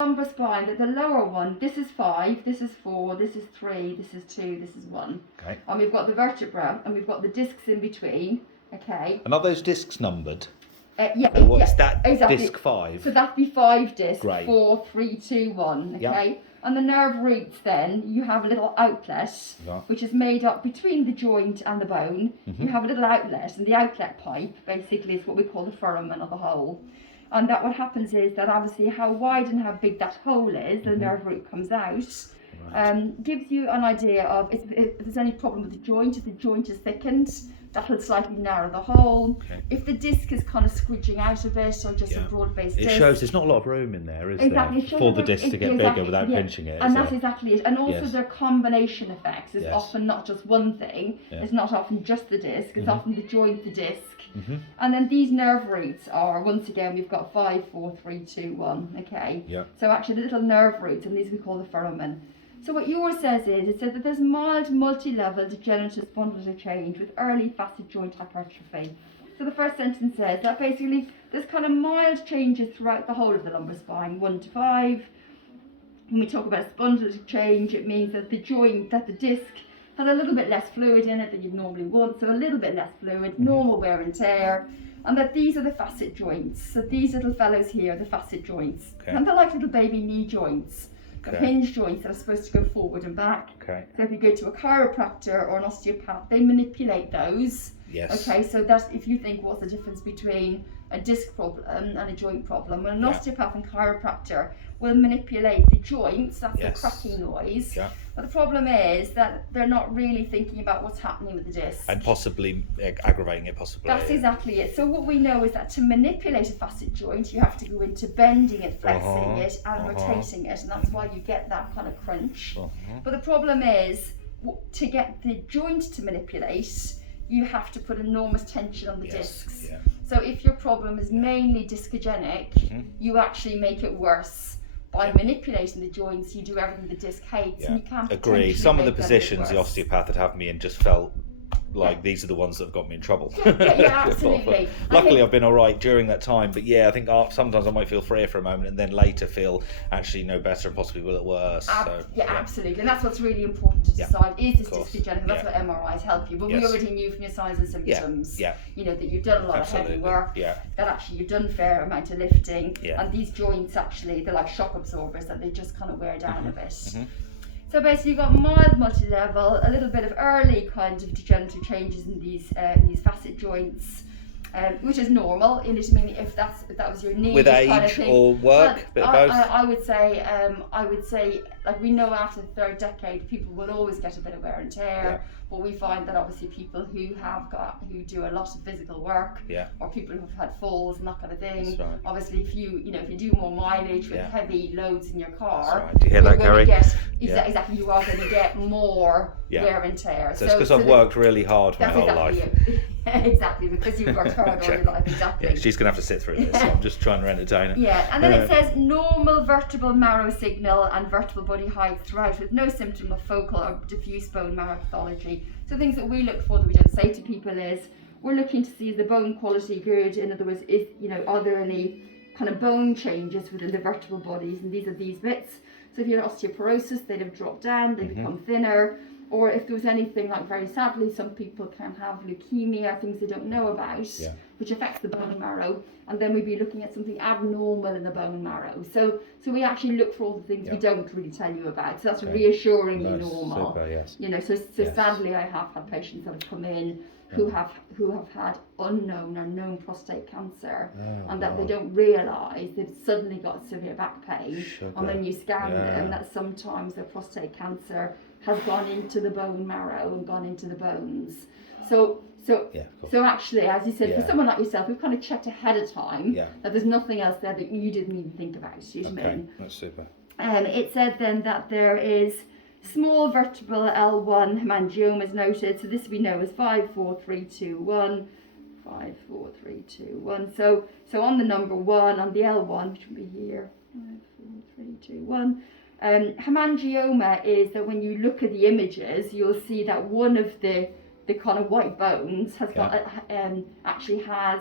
lumbar spine, that the lower one, this is 5, this is 4, this is 3, this is 2, this is 1. Okay. And we've got the vertebra, and we've got the discs in between. Okay. And are those discs numbered? Yeah. Or is that exactly. disc 5? So that'd be 5 discs. Great. 4, 3, 2, 1. Okay. Yep. And the nerve roots, then you have a little outlet, which is made up between the joint and the bone. You have a little outlet, and the outlet pipe basically is what we call the foramen of the hole. And that what happens is that obviously how wide and how big that hole is, the nerve root comes out, gives you an idea of if there's any problem with the joint. If the joint is thickened, that'll slightly narrow the hole. Okay. If the disc is kind of squidging out a bit, or just a broad-based disc. It shows there's not a lot of room in there, is exactly. there? For the disc to get bigger without pinching it. And that's exactly it. And also their combination effects is often not just one thing. It's not often just the disc. It's often the joint, the disc. And then these nerve roots are, once again, we've got 5, 4, 3, 2, 1. Okay. Yeah. So actually the little nerve roots, and these we call the foramen. So what yours says is, it says that there's mild multi-level degenerative spondylotic change with early facet joint hypertrophy. So the first sentence says that basically there's kind of mild changes throughout the whole of the lumbar spine, 1 to 5. When we talk about spondylotic change, it means that the joint, that the disc has a little bit less fluid in it than you'd normally want, so a little bit less fluid, normal wear and tear, and that these are the facet joints. So these little fellows here are the facet joints. Okay. And they're like little baby knee joints. Okay. Hinge joints that are supposed to go forward and back. Okay. So if you go to a chiropractor or an osteopath, they manipulate those. Yes. Okay, so that's, if you think what's the difference between a disc problem and a joint problem, well, an osteopath and chiropractor will manipulate the joints, that's the cracking noise. Yeah. But the problem is that they're not really thinking about what's happening with the disc. And possibly aggravating it, possibly. That's exactly it. So what we know is that to manipulate a facet joint, you have to go into bending it, flexing it, and rotating it, and that's why you get that kind of crunch. But the problem is, to get the joint to manipulate, you have to put enormous tension on the discs. Yeah. So if your problem is mainly discogenic, you actually make it worse. By manipulating the joints, you do everything the disc hates, and you can't. Agree. Some of the positions the osteopath would have me in just felt like these are the ones that have got me in trouble. Yeah, absolutely. Luckily, I've been all right during that time, but I think sometimes I might feel freer for a moment and then later feel actually no better and possibly a little worse. Absolutely. And that's what's really important to decide. Is this discogenic? That's what MRIs help you. But we already knew from your signs and symptoms, you know, that you've done a lot of heavy work, that actually you've done a fair amount of lifting, and these joints actually, they're like shock absorbers, that they just kind of wear down a bit. So basically you've got mild multi-level, a little bit of early kind of degenerative changes in these facet joints, which is normal. I mean, if that was your need, with age kind of thing. or work, bit of both. I would say, like, we know after the third decade, people will always get a bit of wear and tear. But we find that obviously people who do a lot of physical work, or people who've had falls and that kind of thing. Right. Obviously, if you do more mileage with heavy loads in your car, do you hear that, Gary? Exactly, you are going to get more wear and tear. So it's because I've worked really hard my whole life. Exactly, because you've worked hard all your life. Exactly. Yeah, she's going to have to sit through this. So I'm just trying to entertain her. Yeah, and then it says normal vertebral marrow signal and vertebral body height throughout, with no symptom of focal or diffuse bone marrow pathology. So things that we look for that we don't say to people is, we're looking to see is the bone quality good. In other words, are there any kind of bone changes within the vertebral bodies? And these are these bits. So if you have osteoporosis, they'd have dropped down, they become thinner. Or if there was anything, like very sadly, some people can have leukemia, things they don't know about, which affects the bone marrow, and then we'd be looking at something abnormal in the bone marrow. So we actually look for all the things we don't really tell you about. So that's reassuringly normal. Super, yes. You know, so sadly, I have had patients that have come in who have had unknown or known prostate cancer, and that they don't realise they've suddenly got severe back pain, and then you scan them, that sometimes their prostate cancer has gone into the bone marrow and gone into the bones. So actually, as you said, for someone like yourself, we've kind of checked ahead of time that there's nothing else there that you didn't even think about. You know what I mean? That's super. It said then that there is small vertebral L1 hemangioma is noted. So this we know is 5, 4, 3, 2, 1. 5, 4, 3, 2, 1. So on the number 1, on the L1, which will be here, 5, 4, 3, 2, 1. Hemangioma is that when you look at the images, you'll see that one of the kind of white bones has got actually has